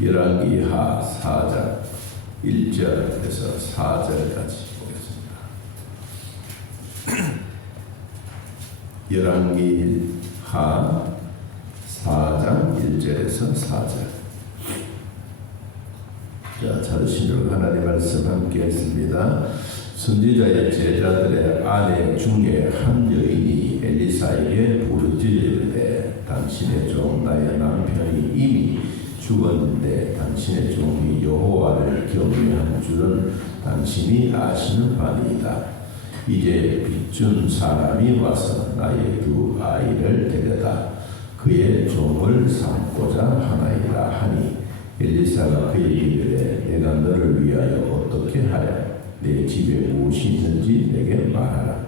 열왕기하 4장 1절에서 4절까지 보겠습니다. 열왕기하 4장 1절에서 4절. 자, 찾으시면 하나님 말씀 함께 했습니다. 선지자의 제자들의 아내 중에 한 여인이 엘리사에게 부르짖으되 당신의 종 나의 남편이 이미 죽었는데 당신의 종이 여호와를 경외한 줄은 당신이 아시는 바니이다. 이제 빚준 사람이 와서 나의 두 아이를 데려다 그의 종을 삼고자 하나이다 하니 엘리사가 그에게 이르되 내가 너를 위하여 어떻게 하랴? 내 집에 무엇이 있는지 내게 말하라.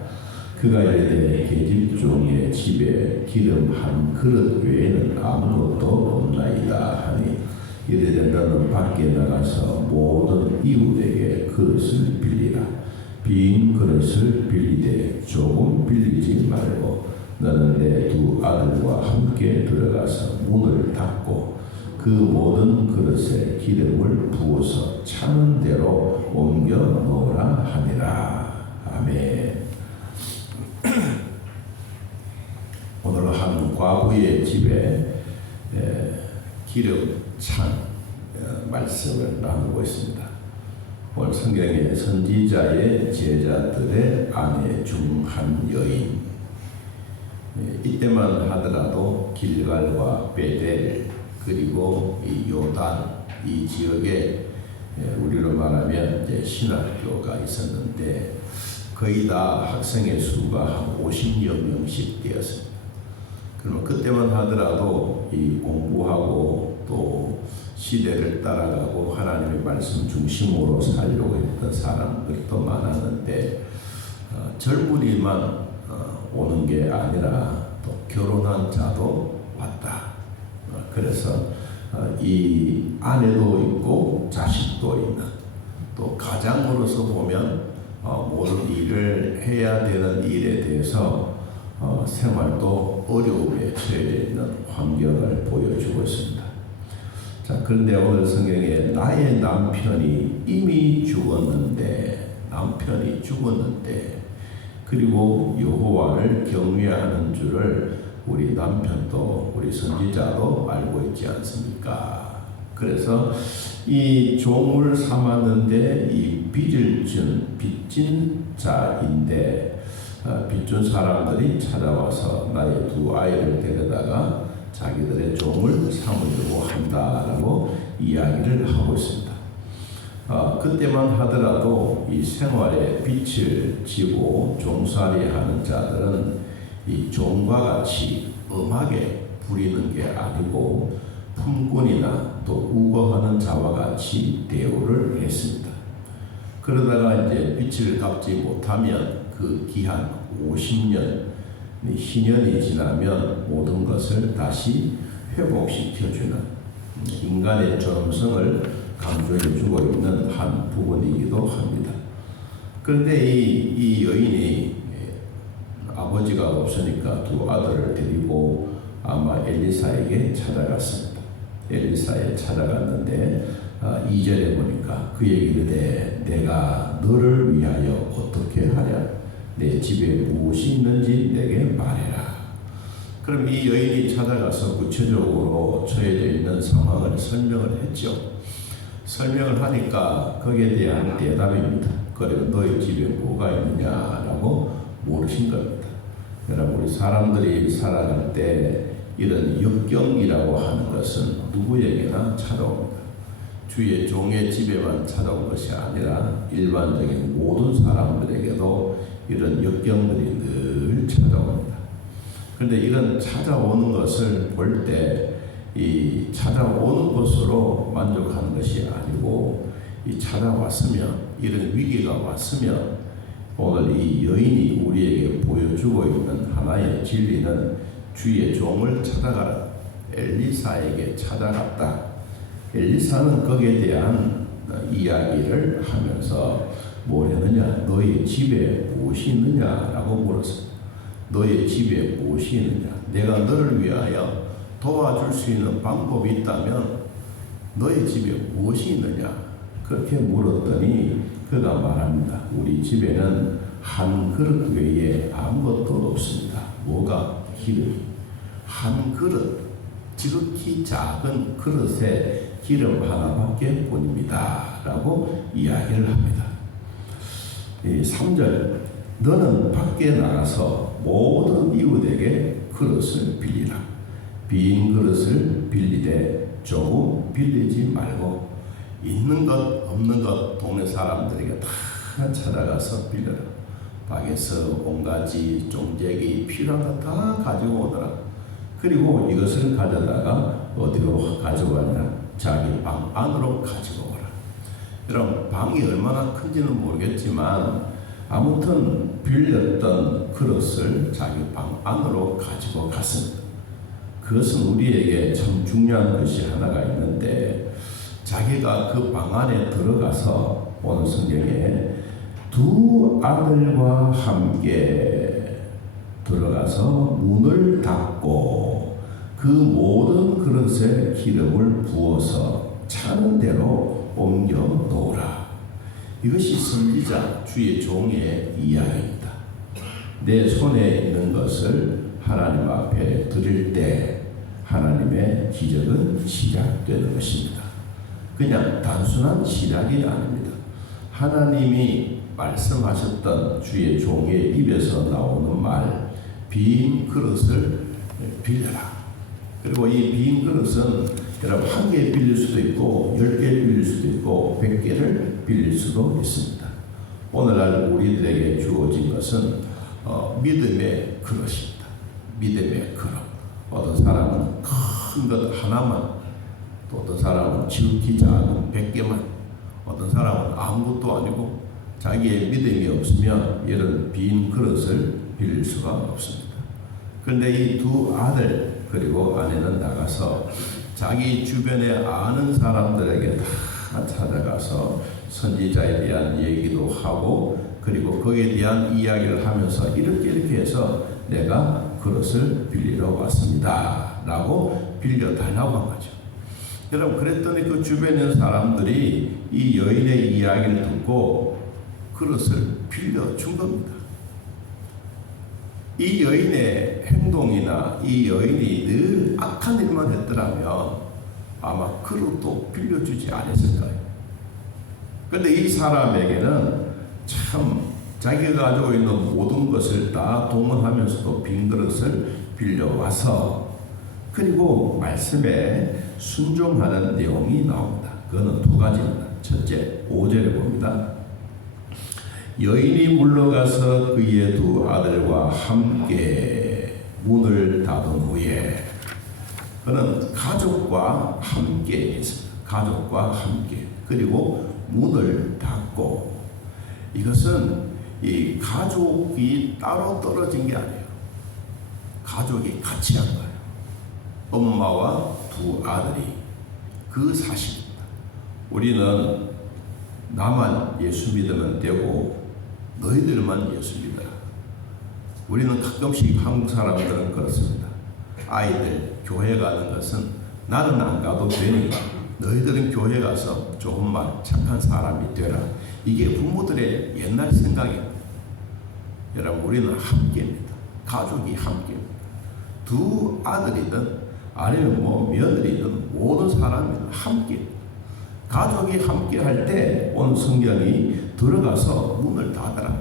그가 이르되 계집 종의 집에 기름 한 그릇 외에는 아무것도 없나이다 하니 이르되 너는 밖에 나가서 모든 이웃에게 그릇을 빌리라. 빈 그릇을 빌리되 조금 빌리지 말고 너는 내 두 아들과 함께 들어가서 문을 닫고 그 모든 그릇에 기름을 부어서 차는 대로 옮겨 놓으라 하니라. 아멘. 오늘 한 과부의 집에 기름 찬 말씀을 나누고 있습니다. 오늘 성경에 선지자의 제자들의 아내 중 한 여인, 이때만 하더라도 길갈과 베델 그리고 이 요단 이 지역에 우리로 말하면 이제 신학교가 있었는데 거의 다 학생의 수가 한 50여 명씩 되었습니다. 그러면 그때만 하더라도 이 공부하고 또 시대를 따라가고 하나님의 말씀 중심으로 살려고 했던 사람들도 많았는데 젊은이만 오는 게 아니라 또 결혼한 자도 왔다. 그래서 이 아내도 있고 자식도 있는 또 가장으로서 보면 모든 일을 해야 되는 일에 대해서 생활도 어려움에 처해 있는 환경을 보여주고 있습니다. 자, 그런데 오늘 성경에 나의 남편이 이미 죽었는데 그리고 여호와를 경외하는 줄을 우리 남편도 우리 선지자도 알고 있지 않습니까? 그래서 이 종을 삼았는데 이 빚진 자인데 빚준 사람들이 찾아와서 나의 두 아이를 데려다가 자기들의 종을 삼으려고 한다라고 이야기를 하고 있습니다. 그때만 하더라도 이 생활에 빚을 지고 종살이하는 자들은 이 종과 같이 엄하게 부리는 게 아니고 품꾼이나 또 우거하는 자와 같이 대우를 했습니다. 그러다가 이제 빚을 갚지 못하면 그 기한 50년, 희년이 지나면 모든 것을 다시 회복시켜주는 인간의 존엄성을 강조해주고 있는 한 부분이기도 합니다. 그런데 이 여인이 아버지가 없으니까 두 아들을 데리고 아마 엘리사에게 찾아갔습니다. 엘리사에 찾아갔는데 2절에 보니까 그에게 이르되 내가 너를 위하여 어떻게 하랴? 내 집에 무엇이 있는지 내게 말해라. 그럼 이 여인이 찾아가서 구체적으로 처해져 있는 상황을 설명을 했죠. 설명을 하니까 거기에 대한 대답입니다. 그리고 너희 집에 뭐가 있느냐라고 물으신 겁니다. 여러분, 우리 사람들이 살아갈 때 이런 역경이라고 하는 것은 누구에게나 찾아옵니다. 주의 종의 집에만 찾아온 것이 아니라 일반적인 모든 사람들에게도 이런 역경들이 늘 찾아옵니다. 그런데 이런 찾아오는 것을 볼 때 이 찾아오는 것으로 만족하는 것이 아니고 이 찾아왔으면, 이런 위기가 왔으면 오늘 이 여인이 우리에게 보여주고 있는 하나의 진리는 주의 종을 찾아가라. 엘리사에게 찾아갔다. 엘리사는 거기에 대한 이야기를 하면서 뭘 했느냐? 너의 집에 무엇이 있느냐라고 물었습니다. 너의 집에 무엇이 있느냐? 내가 너를 위하여 도와줄 수 있는 방법이 있다면 너의 집에 무엇이 있느냐? 그렇게 물었더니 그가 말합니다. 우리 집에는 한 그릇 외에 아무것도 없습니다. 뭐가? 기름이. 한 그릇, 지극히 작은 그릇에 기름 하나밖에 뿐입니다. 라고 이야기를 합니다. 3절, 너는 밖에 나가서 모든 이웃에게 그릇을 빌리라. 빈 그릇을 빌리되 조금 빌리지 말고 있는 것 없는 것 동네 사람들에게 다 찾아가서 빌려라. 밖에서 온가지 종재기 필요한 거 다 가지고 오더라. 그리고 이것을 가져다가 어디로 가지고 가냐? 자기 방 안으로 가지고 오라. 여러분, 방이 얼마나 큰지는 모르겠지만 아무튼 빌렸던 그릇을 자기 방 안으로 가지고 갔습니다. 그것은 우리에게 참 중요한 것이 하나가 있는데, 자기가 그 방 안에 들어가서 오늘 성경에 두 아들과 함께 들어가서 문을 닫고 그 모든 그릇에 기름을 부어서 차는 대로 옮겨 놓으라. 이것이 선지자 주의 종의 이야기입니다. 내 손에 있는 것을 하나님 앞에 드릴 때 하나님의 기적은 시작되는 것입니다. 그냥 단순한 시작이 아닙니다. 하나님이 말씀하셨던 주의 종의 입에서 나오는 말, 빈 그릇을 빌려라. 그리고 이 빈 그릇은 여러분 1개 빌릴 수도 있고 10개 빌릴 수도 있고 100개를 빌릴 수도 있습니다. 오늘날 우리들에게 주어진 것은 믿음의 그릇입니다. 믿음의 그릇. 어떤 사람은 큰 것 하나만, 또 어떤 사람은 지극히 작은 100개만, 어떤 사람은 아무것도 아니고 자기의 믿음이 없으면 이런 빈 그릇을 빌릴 수가 없습니다. 그런데 이 두 아들 그리고 아내는 나가서 자기 주변에 아는 사람들에게 다 찾아가서 선지자에 대한 얘기도 하고, 그리고 거기에 대한 이야기를 하면서 이렇게 해서 내가 그릇을 빌리러 왔습니다 라고 빌려달라고 한 거죠. 여러분, 그랬더니 그 주변에 있는 사람들이 이 여인의 이야기를 듣고 그릇을 빌려준 겁니다. 이 여인의 행동이나 이 여인이 늘 악한 일만 했더라면 아마 그릇도 빌려주지 않았을 거예요. 그런데 이 사람에게는 참 자기가 가지고 있는 모든 것을 다 동원하면서도 빈 그릇을 빌려와서, 그리고 말씀에 순종하는 내용이 나옵니다. 그거는 두 가지입니다. 첫째, 5절에 봅니다. 여인이 물러가서 그의 두 아들과 함께 문을 닫은 후에, 그는 가족과 함께 했습니다. 가족과 함께. 그리고 문을 닫고, 이것은 이 가족이 따로 떨어진 게 아니에요. 가족이 같이 한 거예요. 엄마와 두 아들이. 그 사실입니다. 우리는 나만 예수 믿으면 되고 너희들만 예수 믿어라. 우리는 가끔씩 한국 사람들은 그렇습니다. 아이들 교회 가는 것은 나는 안 가도 되니까 너희들은 교회 가서 조금만 착한 사람이 되라. 이게 부모들의 옛날 생각입니다. 여러분, 우리는 함께입니다. 가족이 함께입니다. 두 아들이든 아니면 며느리든 모든 사람은 함께입니다. 가족이 함께할 때 오늘 성경이 들어가서 문을 닫아라.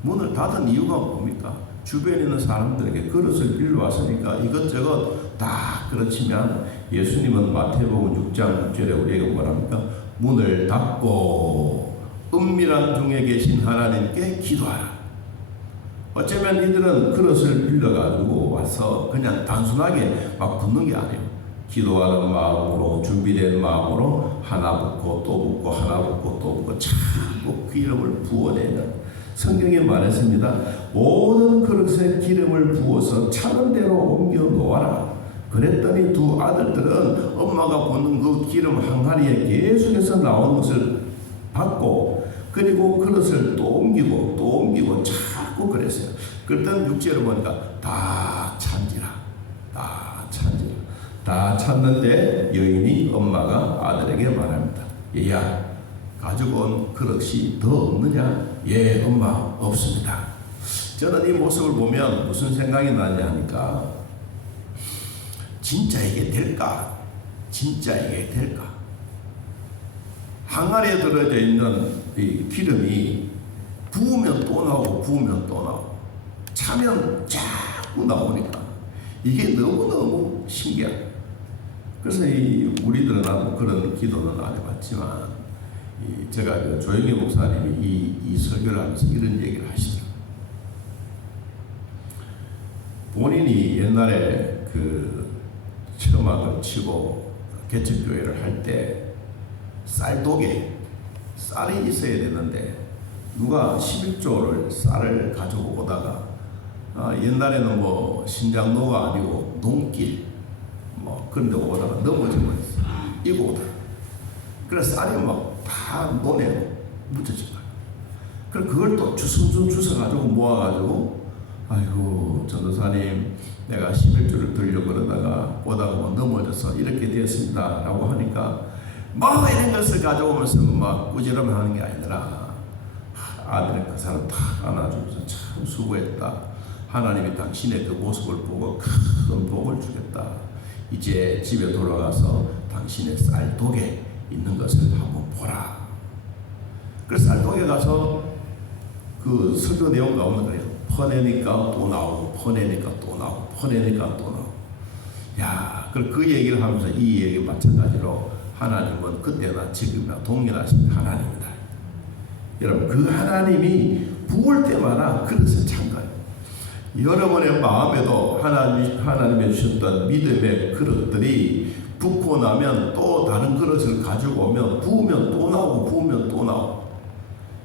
문을 닫은 이유가 뭡니까? 주변에 있는 사람들에게 그릇을 빌려왔으니까 이것저것 다 그렇지만 예수님은 마태복음 6장 6절에 우리에게 뭐랍니까? 문을 닫고 은밀한 중에 계신 하나님께 기도하라. 어쩌면 이들은 그릇을 빌려가지고 와서 그냥 단순하게 막 붓는 게 아니에요. 기도하는 마음으로 준비된 마음으로 하나 붓고 또 붓고 하나 붓고 또 붓고 자꾸 기름을 부어내는, 성경에 말했습니다. 모든 그릇에 기름을 부어서 차는 대로 옮겨 놓아라. 그랬더니 두 아들들은 엄마가 붓는 그 기름 항아리에 계속해서 나오는 것을 받고 그리고 그릇을 또 옮기고 또 옮기고 자꾸 그랬어요. 그랬더니 6절을 보니까 다 찬지라. 다 찬지라. 다 찼는데 여인이 엄마가 아들에게 말합니다. 얘야, 가지고 온 그릇이 더 없느냐? 예, 엄마, 없습니다. 저는 이 모습을 보면 무슨 생각이 나냐 하니까, 진짜 이게 될까? 진짜 이게 될까? 항아리에 들어져 있는 이 기름이 부으면 또 나오고 부으면 또 나오고 차면 자꾸 나오니까 이게 너무너무 신기해요. 그래서 우리들은 그런 기도는 안 해봤지만 제가 조영기 목사님이 이 설교를 하면서 이런 얘기를 하시더라고요. 본인이 옛날에 그 처막을 치고 개척교회를 할 때 쌀독에 쌀이 있어야 되는데 누가 11조를 쌀을 가지고 오다가 옛날에는 신장로가 아니고 농길 그런 데 오다가 넘어져 버렸어. 이거 오다. 그래서 쌀이 다 논에 묻혀진 거야. 그래서 그걸 또 주워가지고 모아가지고, 아이고, 전도사님, 내가 11조를 들려고 그러다가 오다가 넘어져서 이렇게 되었습니다. 라고 하니까, 이런 것을 가져오면서 꾸지람을 하는 게 아니라, 아들은 그 사람 다 안아주면서 참 수고했다. 하나님이 당신의 그 모습을 보고 큰 복을 주겠다. 이제 집에 돌아가서 당신의 쌀독에 있는 것을 한번 보라. 그래서 쌀독에 가서 그 설교 내용 가운데 그래요. 퍼내니까 또 나오고 퍼내니까 또 나오고 퍼내니까 또 나오고. 야, 그 얘기를 하면서 이 얘기 마찬가지로 하나님은 그때나 지금이나 동일하신 하나님이다. 여러분, 그 하나님이 부을 때마다 그릇을 찬 거예요. 여러분의 마음에도 하나님이 주셨던 믿음의 그릇들이 붓고 나면 또 다른 그릇을 가지고 오면 부으면 또 나오고 부으면 또 나오고.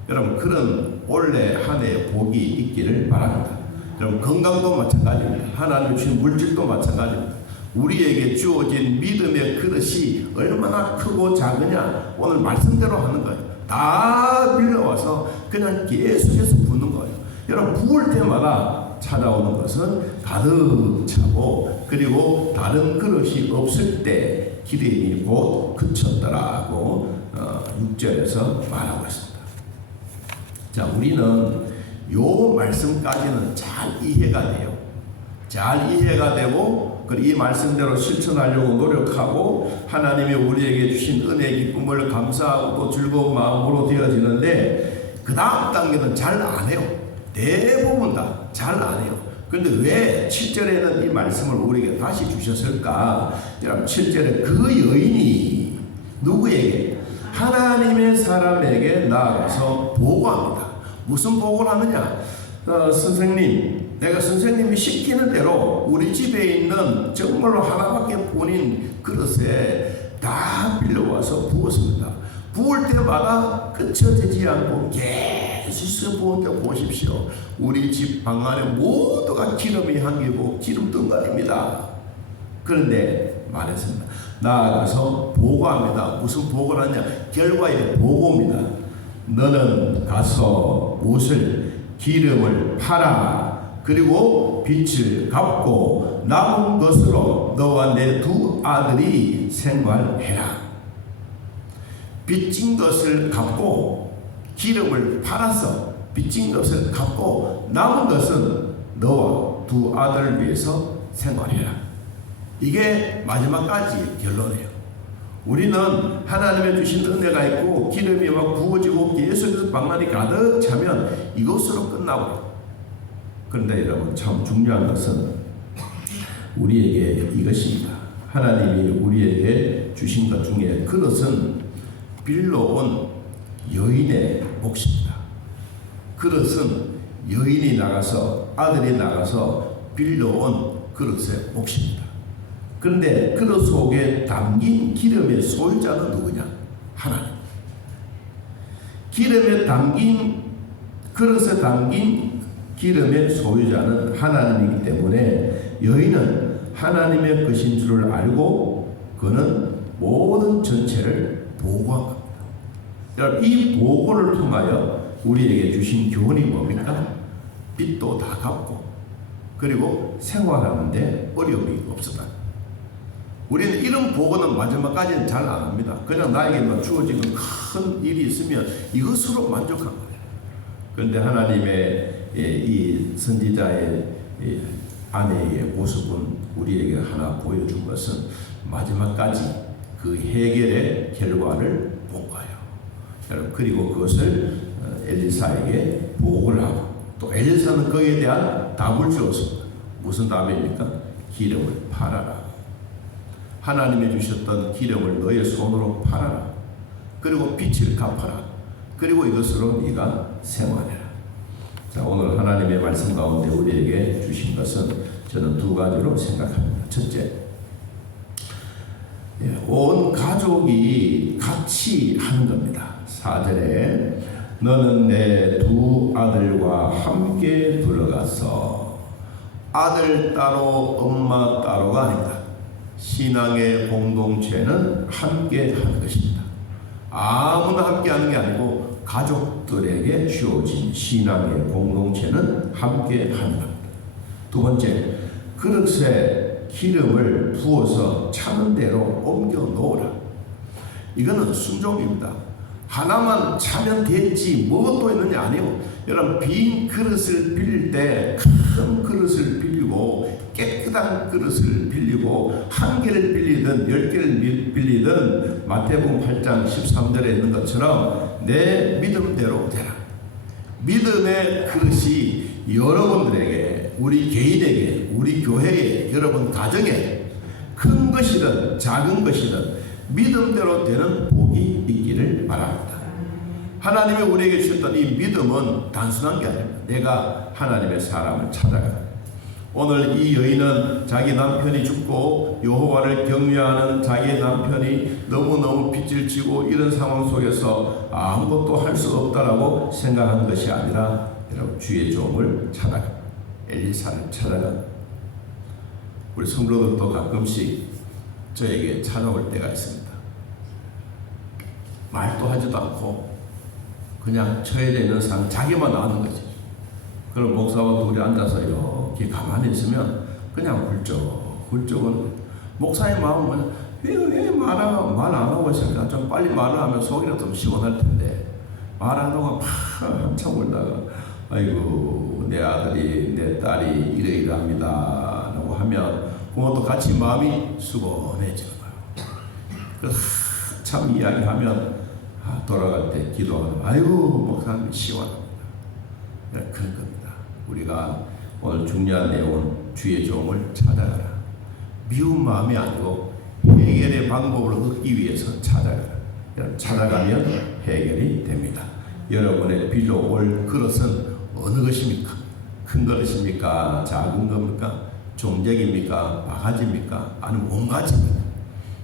여러분, 그런 올해 한 해의 복이 있기를 바랍니다. 여러분, 건강도 마찬가지입니다. 하나님이 주신 물질도 마찬가지입니다. 우리에게 주어진 믿음의 그릇이 얼마나 크고 작으냐 오늘 말씀대로 하는 거예요. 다 빌려와서 그냥 계속해서 붓는 거예요. 여러분, 부을 때마다 찾아오는 것은 가득 차고 그리고 다른 그릇이 없을 때 기름이 곧 그쳤더라고 6절에서 말하고 있습니다. 자, 우리는 요 말씀까지는 잘 이해가 돼요. 잘 이해가 되고 이 말씀대로 실천하려고 노력하고 하나님이 우리에게 주신 은혜 기쁨을 감사하고 또 즐거운 마음으로 되어지는데 그 다음 단계는 잘 안 해요. 대부분 다 잘 안 해요. 그런데 왜 7절에는 이 말씀을 우리에게 다시 주셨을까? 여러분, 7절에 그 여인이 누구에게? 하나님의 사람에게 나아가서 보고합니다. 무슨 보고를 하느냐? 선생님, 내가 선생님이 시키는 대로 우리 집에 있는 정말로 하나밖에 뿐인 그릇에 다 빌려와서 부었습니다. 부을 때마다 그쳐지지 않고 계속 부었는데 보십시오. 우리 집 방 안에 모두가 기름이 향기고 기름 덩어리입니다. 그런데 말했습니다. 나아가서 보고합니다. 무슨 보고를 하냐? 결과의 보고입니다. 너는 가서 옷을 기름을 팔아 그리고 빚을 갚고 남은 것으로 너와 내 두 아들이 생활해라. 빚진 것을 갚고 기름을 팔아서 빚진 것을 갚고 남은 것은 너와 두 아들을 위해서 생활해라. 이게 마지막까지 결론이에요. 우리는 하나님의 주신 은혜가 있고 기름이 막 부어지고 계속해서 방만이 가득 차면 이것으로 끝나고, 그런데 여러분 참 중요한 것은 우리에게 이것입니다. 하나님이 우리에게 주신 것 중에 그릇은 빌려온 여인의 몫입니다. 그릇은 여인이 나가서 아들이 나가서 빌려온 그릇의 몫입니다. 그런데 그릇 속에 담긴 기름의 소유자는 누구냐? 하나님. 기름에 담긴 그릇에 담긴 기름의 소유자는 하나님이기 때문에 여인은 하나님의 것인 줄을 알고 그는 모든 전체를 보고한 겁니다. 여러분, 이 보고를 통하여 우리에게 주신 교훈이 뭡니까? 빚도 다 갚고 그리고 생활하는데 어려움이 없었다. 우리는 이런 보고는 마지막까지는 잘 안 합니다. 그냥 나에게만 주어지는 큰 일이 있으면 이것으로 만족한 거예요. 그런데 하나님의 이 선지자의 아내의 모습은 우리에게 하나 보여준 것은 마지막까지 그 해결의 결과를 본 거예요. 여러분, 그리고 그것을 엘리사에게 보고를 하고 또 엘리사는 거기에 대한 답을 주었습니다. 무슨 답입니까? 기름을 팔아라. 하나님이 주셨던 기름을 너의 손으로 팔아라. 그리고 빚을 갚아라. 그리고 이것으로 네가 생활해라. 자, 오늘 하나님의 말씀 가운데 우리에게 주신 것은 저는 두 가지로 생각합니다. 첫째, 온 가족이 같이 하는 겁니다. 4절에 너는 내 두 아들과 함께 들어가서, 아들 따로 엄마 따로가 아니다. 신앙의 공동체는 함께 하는 것입니다. 아무나 함께 하는 게 아니고 가족들에게 주어진 신앙의 공동체는 함께 하는 겁니다. 두 번째, 그릇에 기름을 부어서 차는 대로 옮겨 놓으라. 이거는 순종입니다. 하나만 차면 됐지 뭐 또 있느냐 아니요. 여러분, 빈 그릇을 빌릴 때 큰 그릇을 빌리고 깨끗한 그릇을 빌리고 한 개를 빌리든 10개를 빌리든 마태복음 8장 13절에 있는 것처럼 내 믿음대로 되라. 믿음의 그릇이 여러분들에게, 우리 개인에게, 우리 교회에, 여러분 가정에 큰 것이든 작은 것이든 믿음대로 되는 복이 있기를 바랍니다. 하나님이 우리에게 주셨던 이 믿음은 단순한 게 아닙니다. 내가 하나님의 사람을 찾아가는. 오늘 이 여인은 자기 남편이 죽고 여호와를 경외하는 자기 남편이 너무너무 빚을 지고 이런 상황 속에서 아무것도 할 수 없다라고 생각한 것이 아니라 여러분, 주의 종을 찾아가, 엘리사를 찾아가. 우리 성도들도 가끔씩 저에게 찾아올 때가 있습니다. 말도 하지도 않고 그냥 처해져 있는 상황, 자기만 아는 거지. 그럼 목사와 둘이 앉아서 이렇게 가만히 있으면 그냥 훌쩍은 목사의 마음은 왜 말 안 하고 있을까? 좀 빨리 말을 하면 속이라도 좀 시원할 텐데 말 안 하고 한참 울다가 아이고 내 아들이 내 딸이 이러이러합니다 라고 하면 그것도 같이 마음이 수고해지는 거예요. 참 이야기하면 돌아갈 때 기도하면 아이고 목사님 시원합니다. 그런 겁니다. 우리가 오늘 중요한 내용은 주의 종을 찾아가라. 미운 마음이 아니고 해결의 방법을 얻기 위해서 찾아가라. 찾아가면 해결이 됩니다. 여러분의 빌려올 그릇은 어느 것입니까? 큰 그릇입니까? 작은 겁니까? 종적입니까? 바가지입니까? 아니면 온가지입니까?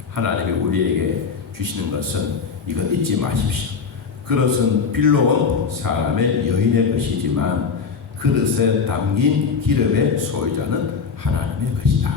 하나님이 우리에게 주시는 것은 이건 잊지 마십시오. 그릇은 빌려온 사람의 여인의 것이지만 그릇에 담긴 기름의 소유자는 하나님의 것이다.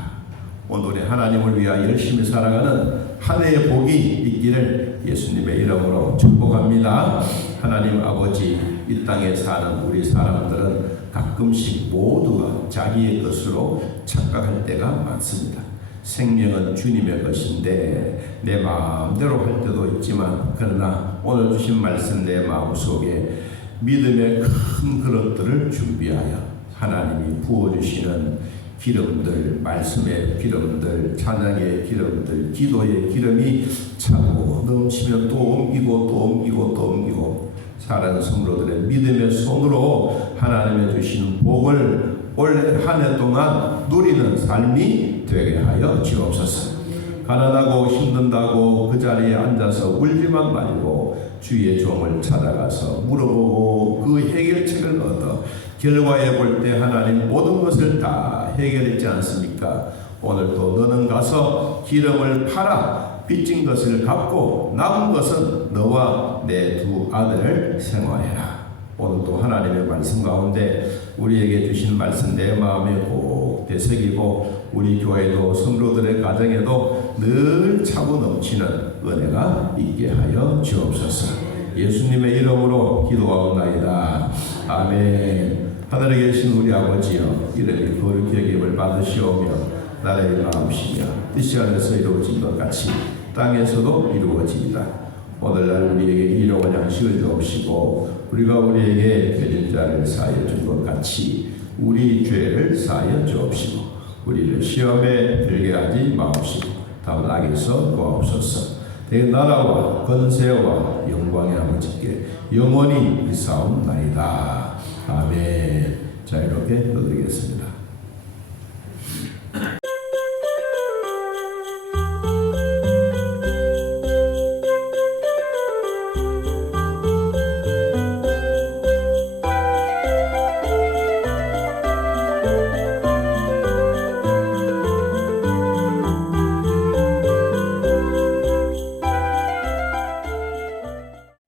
오늘의 하나님을 위하여 열심히 살아가는 한 해의 복이 있기를 예수님의 이름으로 축복합니다. 하나님 아버지, 이 땅에 사는 우리 사람들은 가끔씩 모두가 자기의 것으로 착각할 때가 많습니다. 생명은 주님의 것인데 내 마음대로 할 때도 있지만, 그러나 오늘 주신 말씀 내 마음속에 믿음의 큰 그릇들을 준비하여 하나님이 부어주시는 기름들, 말씀의 기름들, 찬양의 기름들, 기도의 기름이 차고 넘치면 또 옮기고 또 옮기고 또 옮기고, 사랑하는 성도들의 믿음의 손으로 하나님의 주시는 복을 올해 한 해 동안 누리는 삶이 되게 하여 주옵소서. 가난하고 힘든다고 그 자리에 앉아서 울지만 말고 주의 종을 찾아가서 물어보고 그 해결책을 얻어 결과에 볼 때 하나님 모든 것을 다 해결했지 않습니까? 오늘도 너는 가서 기름을 팔아 빚진 것을 갚고 남은 것은 너와 내 두 아들을 생활해라. 오늘도 하나님의 말씀 가운데 우리에게 주신 말씀 내 마음에 꼭 되새기고, 우리 교회도 성도들의 가정에도 늘 차고 넘치는 은혜가 있게 하여 주옵소서. 예수님의 이름으로 기도하옵나이다. 아멘. 하늘에 계신 우리 아버지여, 이름이 거룩히 여김을 받으시오며 나라의 마음이시며 뜻이 하늘에서 이루어진 것 같이 땅에서도 이루어지이다. 오늘날 우리에게 일용할 양식을 주옵시고, 우리가 우리에게 죄진 자를 사하여 준 것 같이 우리 죄를 사하여 주옵시고, 우리를 시험에 들게 하지 마옵시고 다만 악에서 구하옵소서. 내 나라와 권세와 영광의 아버지께 영원히 있사옵나이다. 아멘. 자, 이렇게 드리겠습니다.